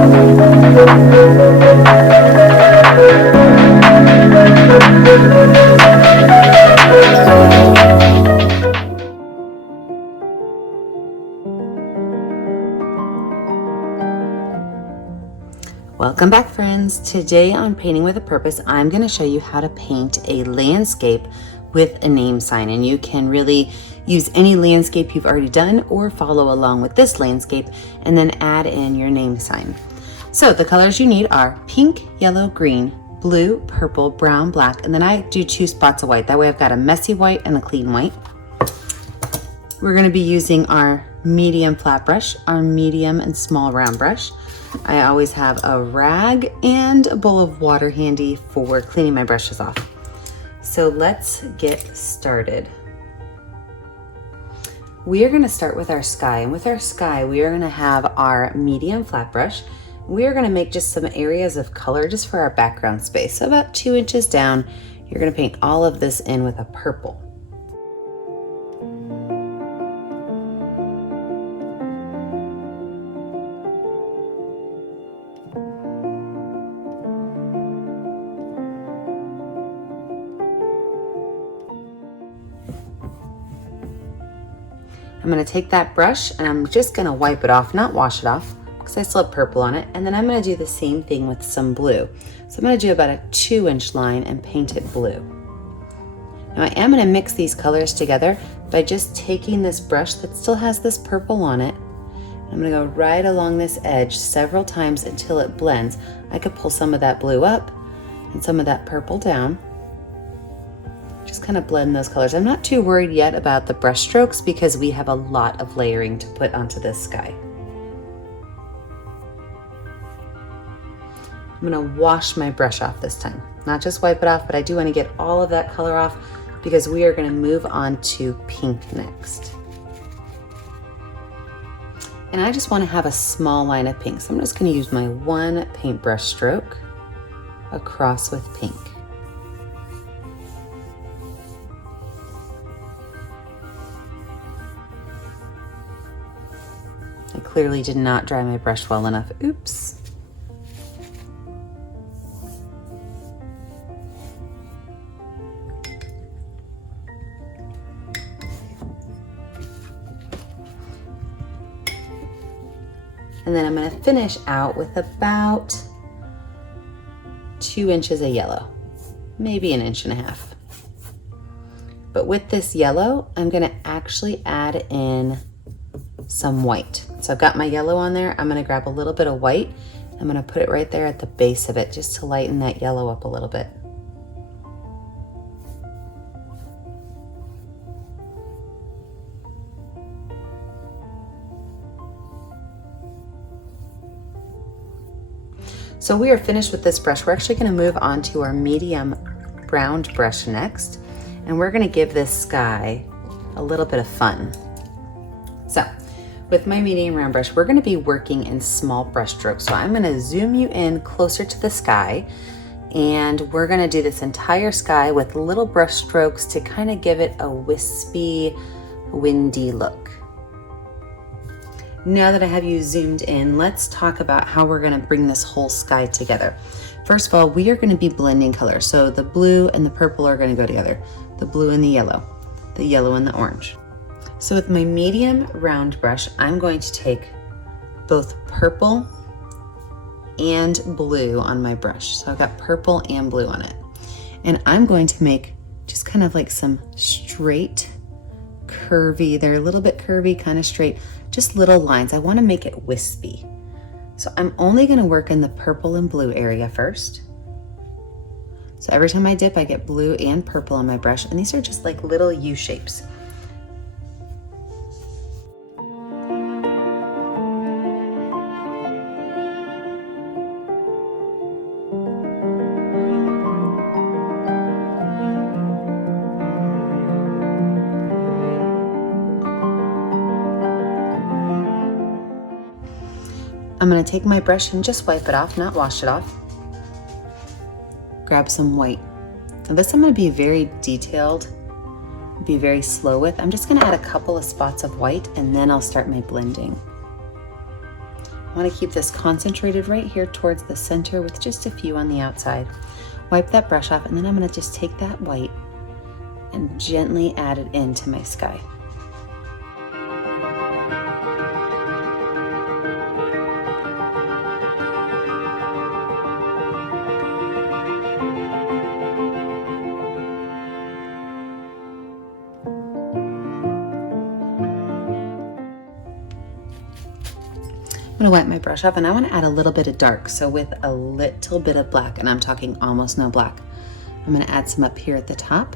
Welcome back, friends. Today on Painting with a Purpose, I'm going to show you how to paint a landscape with a name sign, and you can really use any landscape you've already done or follow along with this landscape and then add in your name sign. So the colors you need are pink, yellow, green, blue, purple, brown, black, and then I do 2 spots of white. That way I've got a messy white and a clean white. We're going to be using our medium flat brush, our medium and small round brush. I always have a rag and a bowl of water handy for cleaning my brushes off. So let's get started. We are going to start with our sky, and with our sky we are going to have our medium flat brush. We are going to make just some areas of color just for our background space. So about 2 inches down, you're going to paint all of this in with a purple. I'm going to take that brush and I'm just going to wipe it off, not wash it off, because I still have purple on it. And then I'm going to do the same thing with some blue. So I'm going to do about a 2-inch line and paint it blue. Now I am going to mix these colors together by just taking this brush that still has this purple on it. I'm going to go right along this edge several times until it blends. I could pull some of that blue up and some of that purple down. Just kind of blend those colors. I'm not too worried yet about the brush strokes because we have a lot of layering to put onto this sky. I'm going to wash my brush off this time. Not just wipe it off, but I do want to get all of that color off because we are going to move on to pink next. And I just want to have a small line of pink. So I'm just going to use my 1 paintbrush stroke across with pink. I clearly did not dry my brush well enough. Oops. And then I'm going to finish out with about 2 inches of yellow, maybe 1.5 inches. But with this yellow, I'm going to actually add in some white. So I've got my yellow on there. I'm going to grab a little bit of white. I'm going to put it right there at the base of it just to lighten that yellow up a little bit. So we are finished with this brush. We're actually going to move on to our medium round brush next, and we're going to give this sky a little bit of fun. So with my medium round brush, we're going to be working in small brush strokes. So I'm going to zoom you in closer to the sky, and we're going to do this entire sky with little brush strokes to kind of give it a wispy, windy look. Now that I have you zoomed in, let's talk about how we're going to bring this whole sky together. First of all, we are going to be blending colors. So the blue and the purple are going to go together. The blue and the yellow and the orange. So with my medium round brush, I'm going to take both purple and blue on my brush. So I've got purple and blue on it. And I'm going to make just kind of like some straight, curvy, they're a little bit curvy, kind of straight, just little lines. I want to make it wispy. So I'm only going to work in the purple and blue area first. So every time I dip, I get blue and purple on my brush, and these are just like little U shapes. I'm going to take my brush and just wipe it off, not wash it off. Grab some white. Now this I'm going to be very detailed, be very slow with. I'm just going to add a couple of spots of white and then I'll start my blending. I want to keep this concentrated right here towards the center with just a few on the outside. Wipe that brush off, and then I'm going to just take that white and gently add it into my sky. I'm gonna wipe my brush off, and I want to add a little bit of dark. So with a little bit of black, and I'm talking almost no black, I'm gonna add some up here at the top,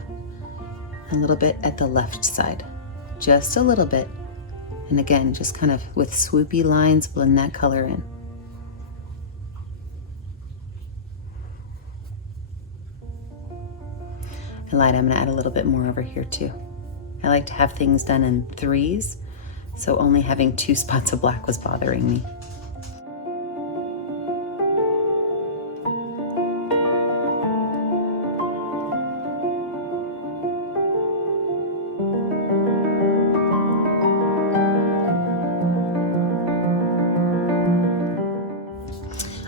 and a little bit at the left side, just a little bit. And again, just kind of with swoopy lines, blend that color in. And light, I'm gonna add a little bit more over here too. I like to have things done in threes, so only having 2 spots of black was bothering me.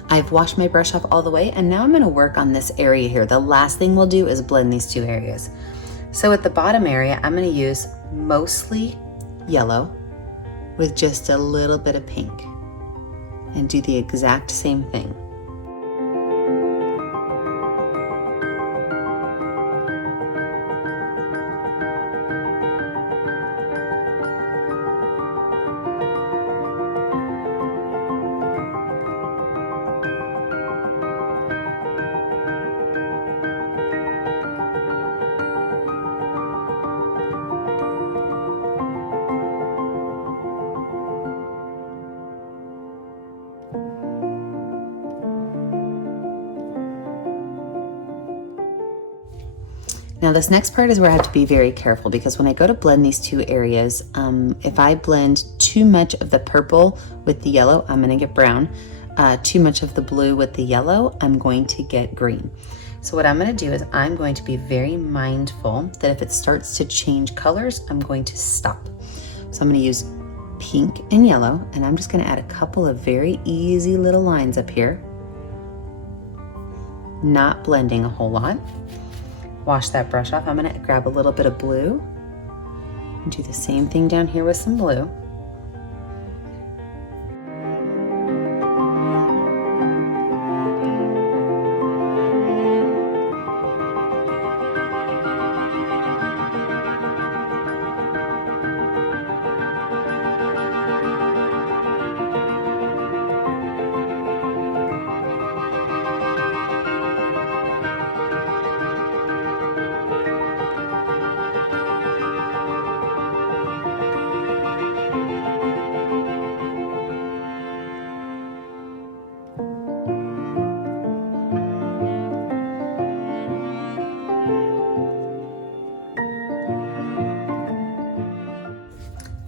I've washed my brush off all the way, and now I'm gonna work on this area here. The last thing we'll do is blend these 2 areas. So at the bottom area, I'm gonna use mostly yellow with just a little bit of pink, and do the exact same thing. Now this next part is where I have to be very careful, because when I go to blend these 2 areas, if I blend too much of the purple with the yellow, I'm gonna get brown. Too much of the blue with the yellow, I'm going to get green. So what I'm gonna do is I'm going to be very mindful that if it starts to change colors, I'm going to stop. So I'm gonna use pink and yellow, and I'm just gonna add a couple of very easy little lines up here, not blending a whole lot. Wash that brush off. I'm gonna grab a little bit of blue and do the same thing down here with some blue.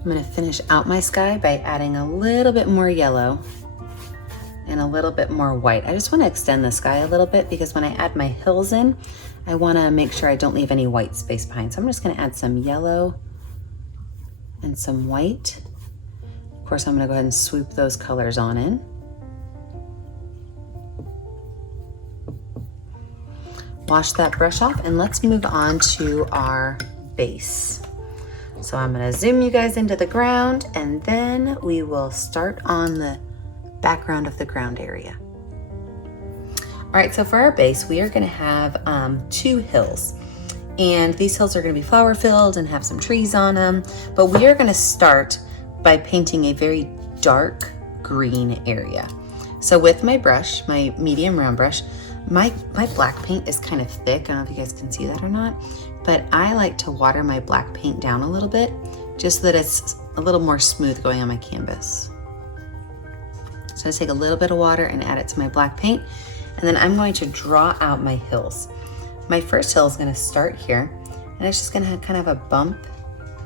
I'm gonna finish out my sky by adding a little bit more yellow and a little bit more white. I just wanna extend the sky a little bit, because when I add my hills in, I wanna make sure I don't leave any white space behind. So I'm just gonna add some yellow and some white. Of course, I'm gonna go ahead and swoop those colors on in. Wash that brush off, and let's move on to our base. So I'm gonna zoom you guys into the ground, and then we will start on the background of the ground area. All right, so for our base, we are gonna have 2 hills. And these hills are gonna be flower filled and have some trees on them. But we are gonna start by painting a very dark green area. So with my brush, my medium round brush, my black paint is kind of thick. I don't know if you guys can see that or not, but I like to water my black paint down a little bit, just so that it's a little more smooth going on my canvas. So I take a little bit of water and add it to my black paint, and then I'm going to draw out my hills. My first hill is gonna start here, and it's just gonna have kind of a bump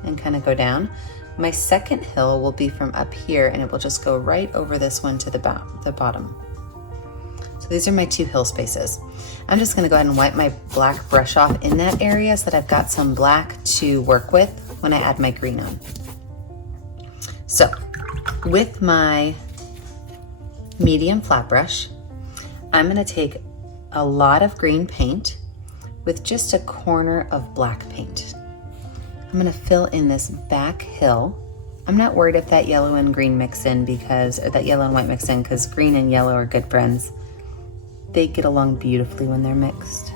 and kind of go down. My second hill will be from up here, and it will just go right over this one to the bottom. So these are my 2 hill spaces. I'm just gonna go ahead and wipe my black brush off in that area so that I've got some black to work with when I add my green on. So with my medium flat brush. I'm gonna take a lot of green paint with just a corner of black paint. I'm gonna fill in this back hill. I'm not worried if that yellow and green mix in or that yellow and white mix in, because green and yellow are good friends. They get along beautifully when they're mixed.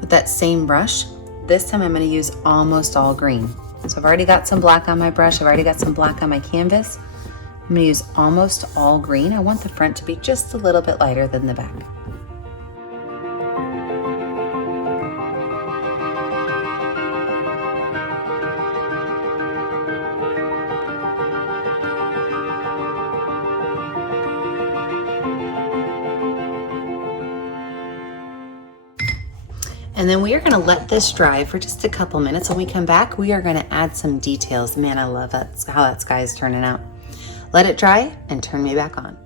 With that same brush, this time I'm going to use almost all green. So I've already got some black on my brush, I've already got some black on my canvas. I'm going to use almost all green. I want the front to be just a little bit lighter than the back. And then we are gonna let this dry for just a couple minutes. When we come back, we are gonna add some details. Man, I love how that sky is turning out. Let it dry and turn me back on.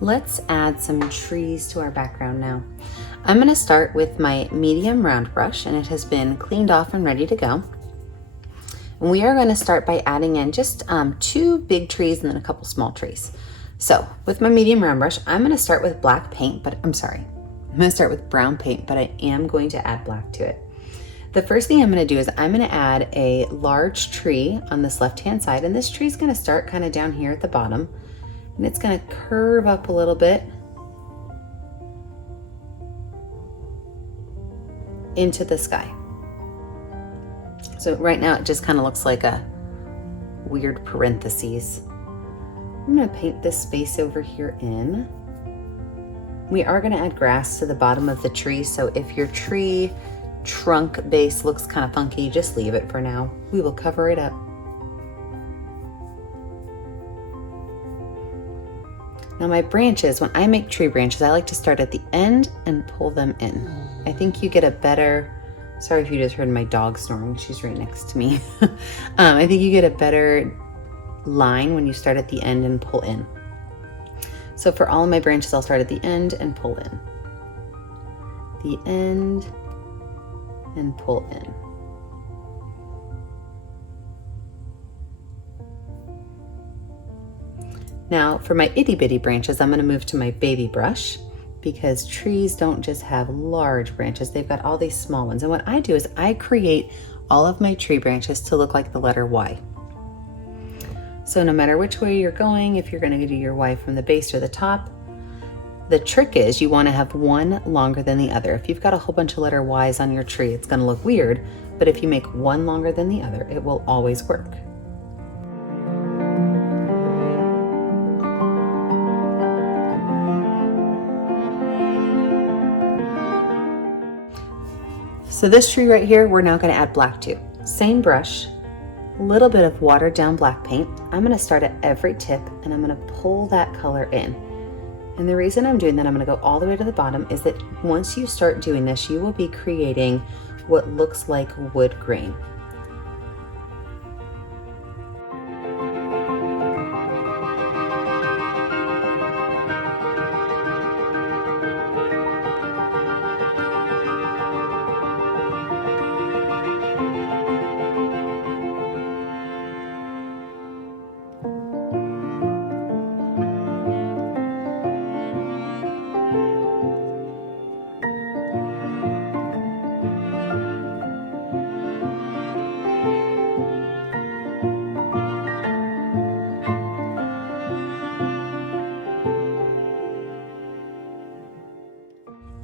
Let's add some trees to our background now. I'm gonna start with my medium round brush, and it has been cleaned off and ready to go. And we are gonna start by adding in just 2 big trees and then a couple small trees. So with my medium round brush, I'm gonna start with black paint, I'm gonna start with brown paint, but I am going to add black to it. The first thing I'm gonna do is I'm gonna add a large tree on this left-hand side, and this tree is gonna start kind of down here at the bottom, and it's gonna curve up a little bit into the sky. So right now it just kind of looks like a weird parentheses. I'm gonna paint this space over here in. We are going to add grass to the bottom of the tree, so if your tree trunk base looks kind of funky, just leave it for now. We will cover it up. Now my branches, when I make tree branches, I like to start at the end and pull them in. I think you get a better, sorry if you just heard my dog snoring, she's right next to me. I think you get a better line when you start at the end and pull in. So for all of my branches, I'll start at the end and pull in. The end and pull in. Now for my itty bitty branches, I'm gonna move to my baby brush, because trees don't just have large branches, they've got all these small ones. And what I do is I create all of my tree branches to look like the letter Y. So no matter which way you're going, if you're gonna do your Y from the base or the top, the trick is you wanna have one longer than the other. If you've got a whole bunch of letter Ys on your tree, it's gonna look weird, but if you make one longer than the other, it will always work. So this tree right here, we're now gonna add black to. Same brush, a little bit of watered down black paint. I'm gonna start at every tip and I'm gonna pull that color in. And the reason I'm doing that, I'm gonna go all the way to the bottom, is that once you start doing this, you will be creating what looks like wood grain.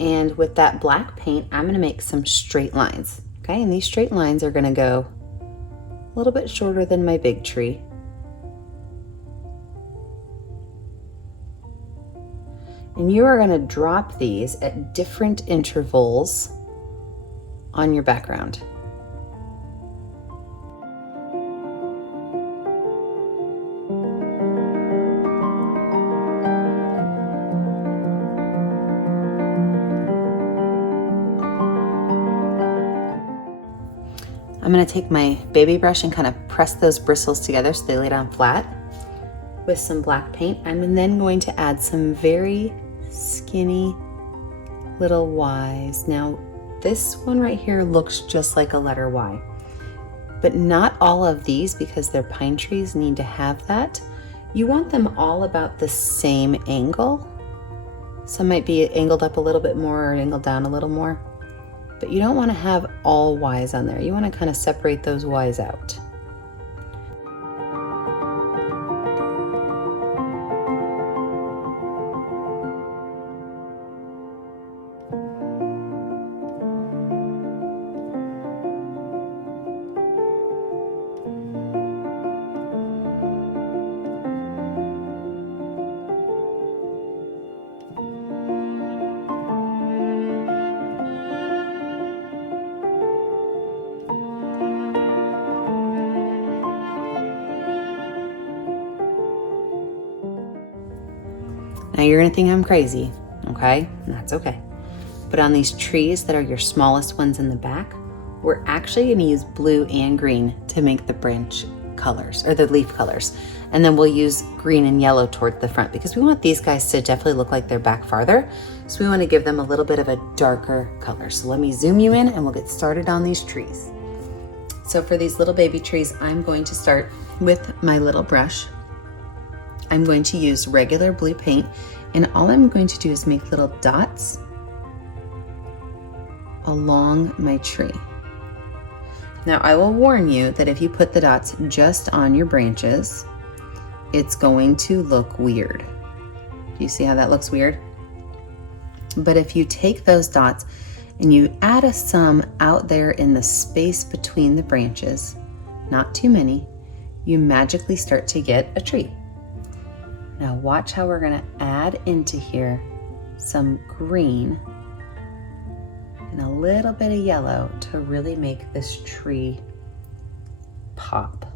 And with that black paint, I'm gonna make some straight lines, okay? And these straight lines are gonna go a little bit shorter than my big tree. And you are gonna drop these at different intervals on your background. I'm gonna take my baby brush and kind of press those bristles together so they lay down flat with some black paint. I'm then going to add some very skinny little Ys. Now, this one right here looks just like a letter Y, but not all of these, because they're pine trees, need to have that. You want them all about the same angle. Some might be angled up a little bit more or angled down a little more, but you don't want to have all Ys on there. You want to kind of separate those Ys out. Now you're gonna think I'm crazy, okay? And that's okay. But on these trees that are your smallest ones in the back, we're actually gonna use blue and green to make the branch colors, or the leaf colors. And then we'll use green and yellow toward the front, because we want these guys to definitely look like they're back farther. So we wanna give them a little bit of a darker color. So let me zoom you in and we'll get started on these trees. So for these little baby trees, I'm going to start with my little brush. I'm going to use regular blue paint, and all I'm going to do is make little dots along my tree. Now I will warn you that if you put the dots just on your branches, it's going to look weird. Do you see how that looks weird? But if you take those dots and you add some out there in the space between the branches, not too many, you magically start to get a tree. Now watch how we're gonna add into here some green and a little bit of yellow to really make this tree pop.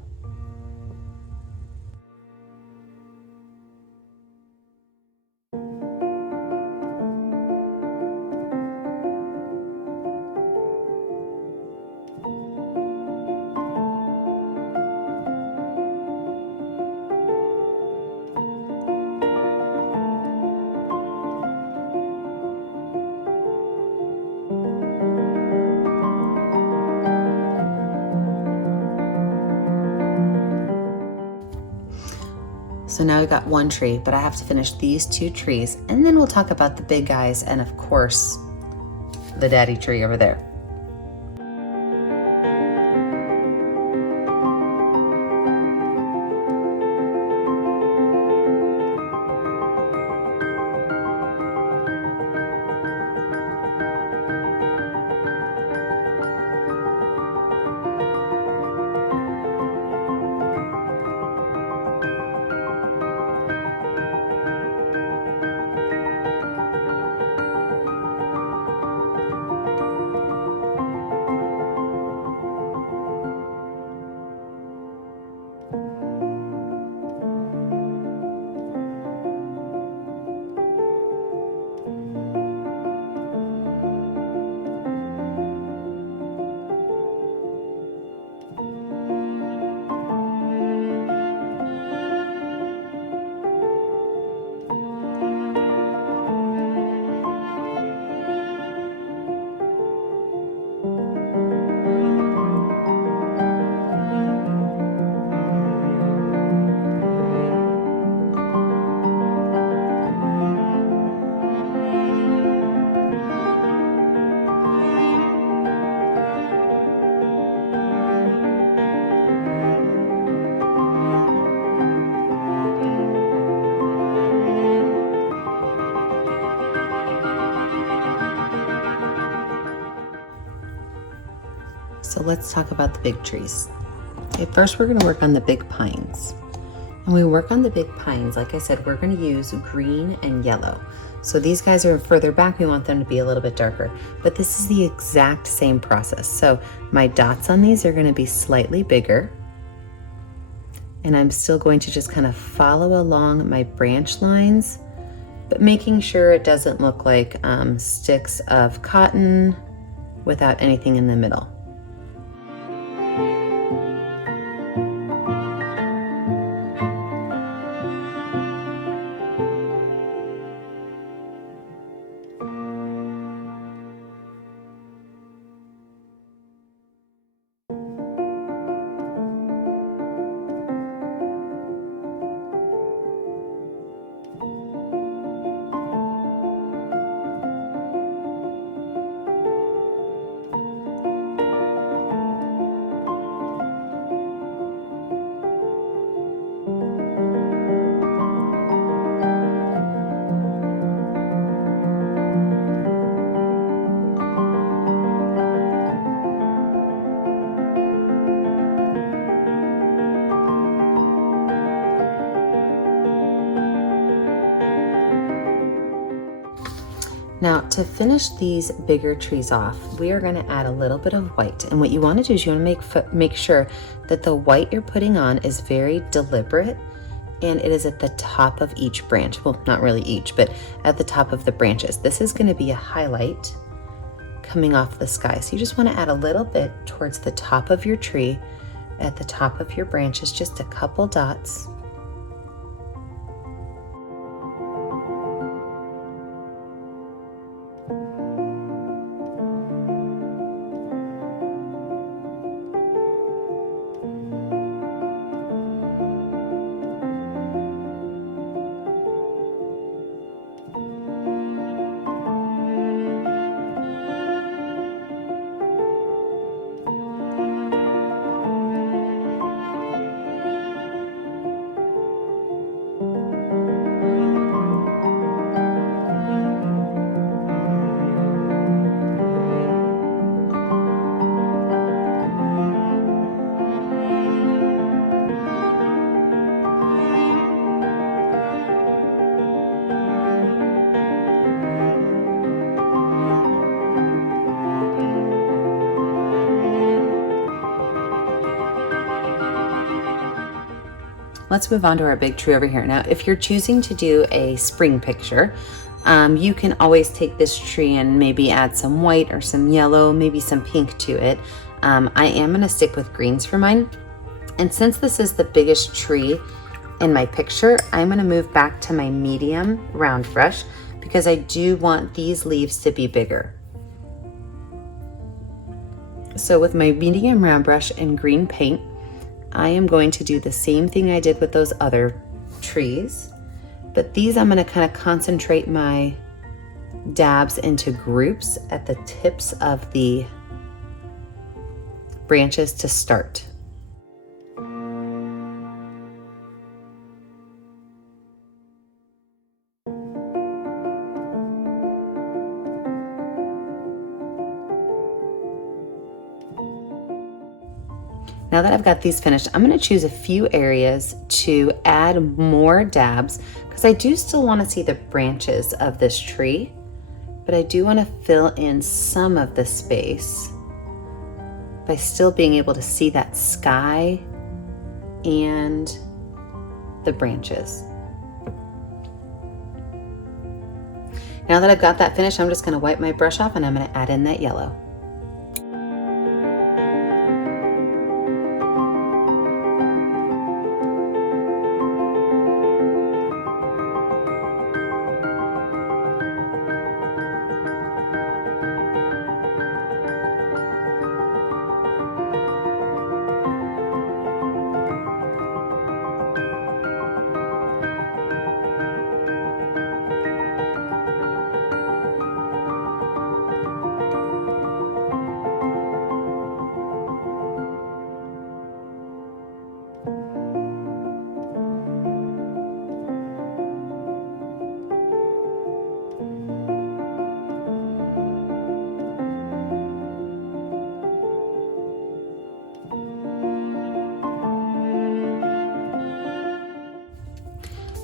So now we've got one tree, but I have to finish these two trees, and then we'll talk about the big guys and of course, the daddy tree over there. So let's talk about the big trees. Okay, first we're gonna work on the big pines. And we work on the big pines, like I said, we're gonna use green and yellow. So these guys are further back, we want them to be a little bit darker, but this is the exact same process. So my dots on these are gonna be slightly bigger, and I'm still going to just kind of follow along my branch lines, but making sure it doesn't look like sticks of cotton without anything in the middle. Now to finish these bigger trees off, we are going to add a little bit of white. And what you want to do is you want to make sure that the white you're putting on is very deliberate, and it is at the top of each branch. Well, not really each, but at the top of the branches. This is going to be a highlight coming off the sky. So you just want to add a little bit towards the top of your tree, at the top of your branches, just a couple dots. Let's move on to our big tree over here. Now, if you're choosing to do a spring picture, you can always take this tree and maybe add some white or some yellow, maybe some pink to it. I am gonna stick with greens for mine. And since this is the biggest tree in my picture, I'm gonna move back to my medium round brush because I do want these leaves to be bigger. So with my medium round brush and green paint, I am going to do the same thing I did with those other trees, but these I'm going to kind of concentrate my dabs into groups at the tips of the branches to start. Now that I've got these finished, I'm going to choose a few areas to add more dabs because I do still want to see the branches of this tree, but I do want to fill in some of the space by still being able to see that sky and the branches. Now that I've got that finished, I'm just going to wipe my brush off and I'm going to add in that yellow.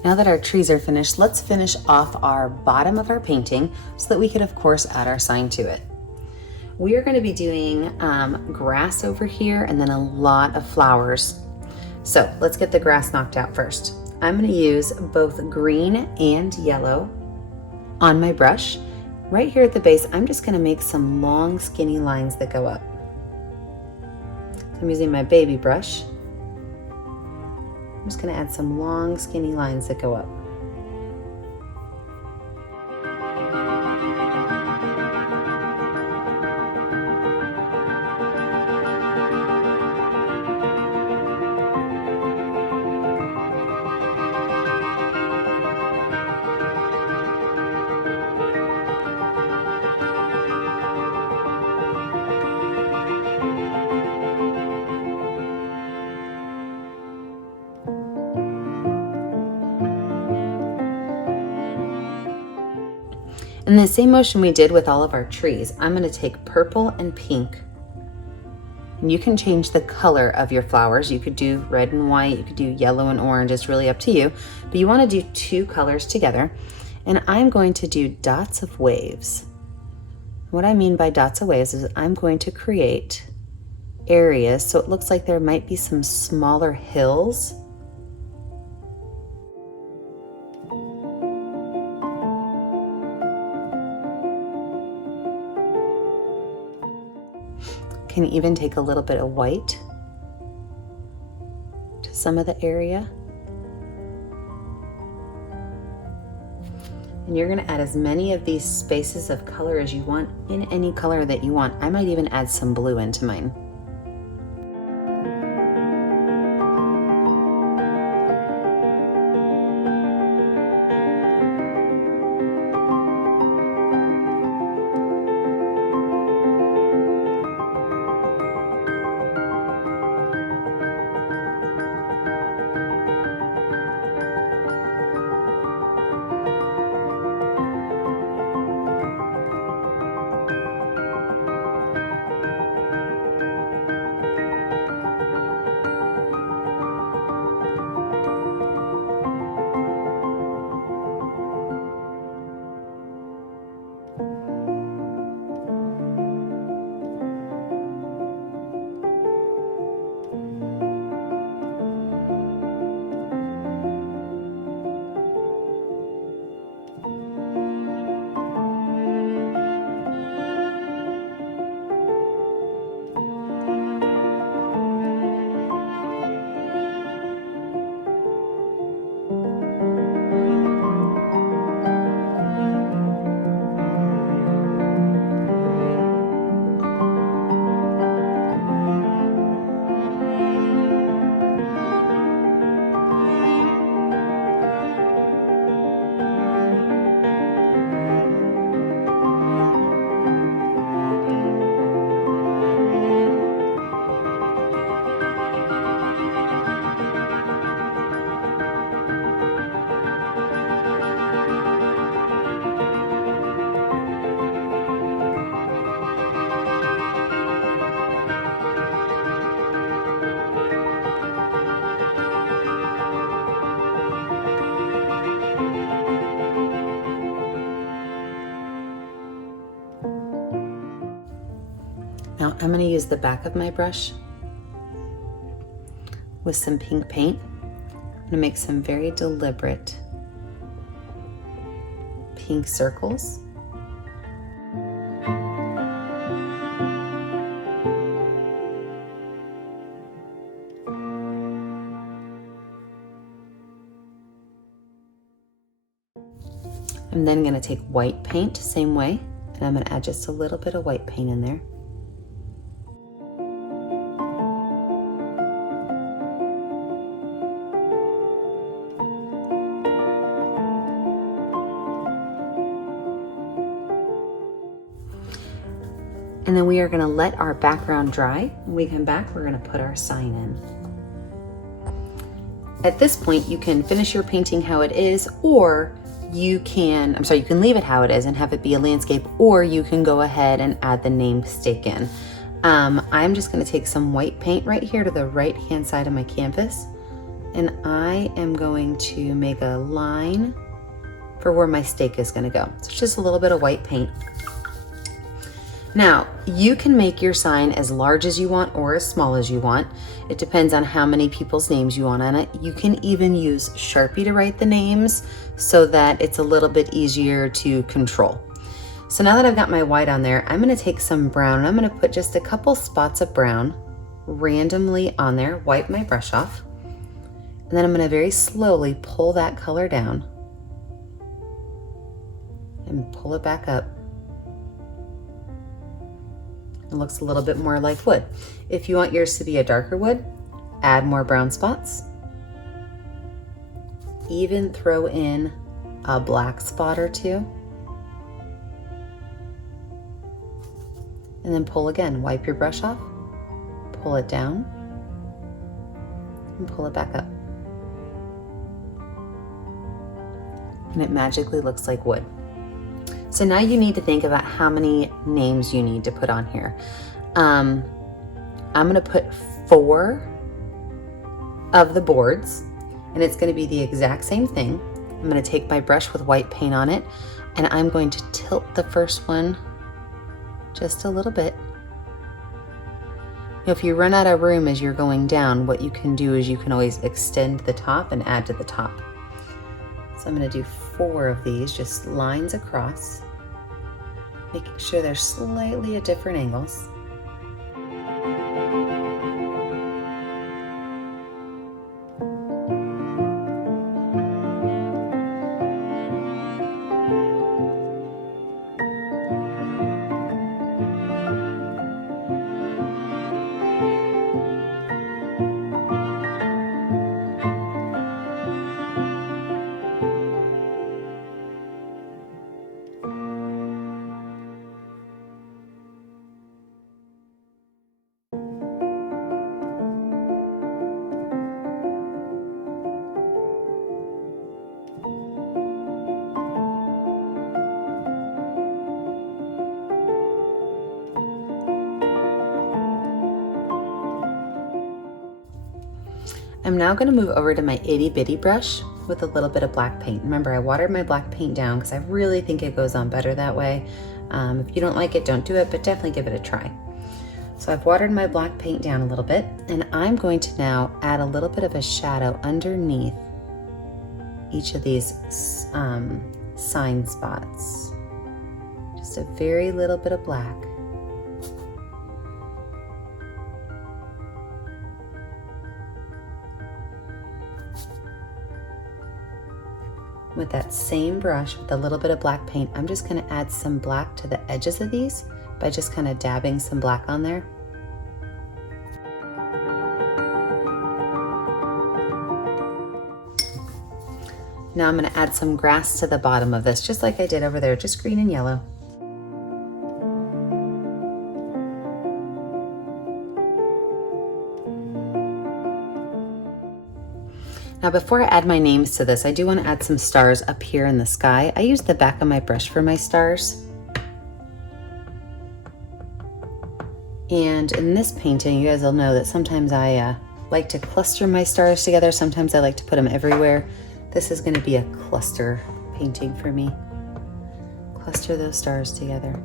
Now that our trees are finished, let's finish off our bottom of our painting so that we could, of course, add our sign to it. We are going to be doing grass over here and then a lot of flowers. So let's get the grass knocked out first. I'm going to use both green and yellow on my brush. Right here at the base, I'm just going to make some long skinny lines that go up. I'm using my baby brush. I'm just going to add some long skinny lines that go up. In the same motion we did with all of our trees, I'm going to take purple and pink. And you can change the color of your flowers. You could do red and white, you could do yellow and orange, it's really up to you. But you want to do two colors together. And I'm going to do dots of waves. What I mean by dots of waves is I'm going to create areas so it looks like there might be some smaller hills. Can even take a little bit of white to some of the area. And you're going to add as many of these spaces of color as you want in any color that you want. I might even add some blue into mine. Now I'm going to use the back of my brush with some pink paint. I'm going to make some very deliberate pink circles. I'm then going to take white paint, same way, and I'm going to add just a little bit of white paint in there. And then we are going to let our background dry. When we come back, we're going to put our sign in. At this point, you can finish your painting how it is, or you can leave it how it is and have it be a landscape, or you can go ahead and add the name stake in. I'm just going to take some white paint right here to the right hand side of my canvas, and I am going to make a line for where my stake is going to go. So it's just a little bit of white paint. Now, you can make your sign as large as you want or as small as you want. It depends on how many people's names you want on it. You can even use Sharpie to write the names so that it's a little bit easier to control. So now that I've got my white on there, I'm going to take some brown and I'm going to put just a couple spots of brown randomly on there, wipe my brush off, and then I'm going to very slowly pull that color down and pull it back up. It looks a little bit more like wood. If you want yours to be a darker wood, add more brown spots. Even throw in a black spot or two. And then pull again. Wipe your brush off, pull it down, and pull it back up. And it magically looks like wood. So now you need to think about how many names you need to put on here. I'm going to put 4 of the boards, and it's going to be the exact same thing. I'm going to take my brush with white paint on it, and I'm going to tilt the first one just a little bit. If you run out of room as you're going down, what you can do is you can always extend the top and add to the top. So I'm going to do 4 of these, just lines across, making sure they're slightly at different angles. I'm now going to move over to my itty bitty brush with a little bit of black paint. Remember, I watered my black paint down because I really think it goes on better that way. If you don't like it, don't do it, but definitely give it a try. So I've watered my black paint down a little bit, and I'm going to now add a little bit of a shadow underneath each of these sign spots. Just a very little bit of black. With that same brush with a little bit of black paint, I'm just going to add some black to the edges of these by just kind of dabbing some black on there. Now I'm going to add some grass to the bottom of this, just like I did over there, just green and yellow. Now before I add my names to this, I do want to add some stars up here in the sky. I use the back of my brush for my stars. And in this painting, you guys will know that sometimes I like to cluster my stars together. Sometimes I like to put them everywhere. This is going to be a cluster painting for me. Cluster those stars together.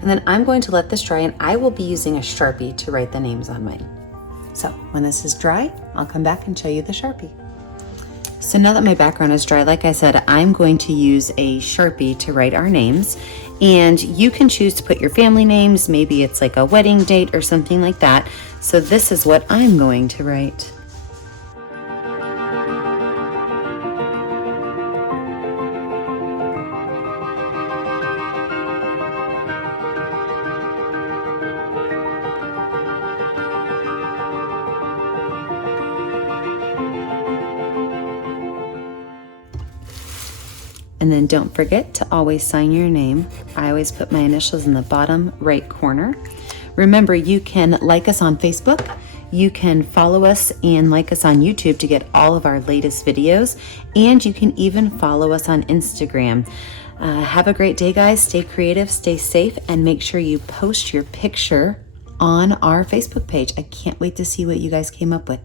And then I'm going to let this dry, and I will be using a Sharpie to write the names on mine. So when this is dry, I'll come back and show you the Sharpie. So now that my background is dry, like I said, I'm going to use a Sharpie to write our names. And you can choose to put your family names. Maybe it's like a wedding date or something like that. So this is what I'm going to write. And then don't forget to always sign your name. I always put my initials in the bottom right corner. Remember, you can like us on Facebook. You can follow us and like us on YouTube to get all of our latest videos. And you can even follow us on Instagram. Have a great day, guys. Stay creative, stay safe, and make sure you post your picture on our Facebook page. I can't wait to see what you guys came up with.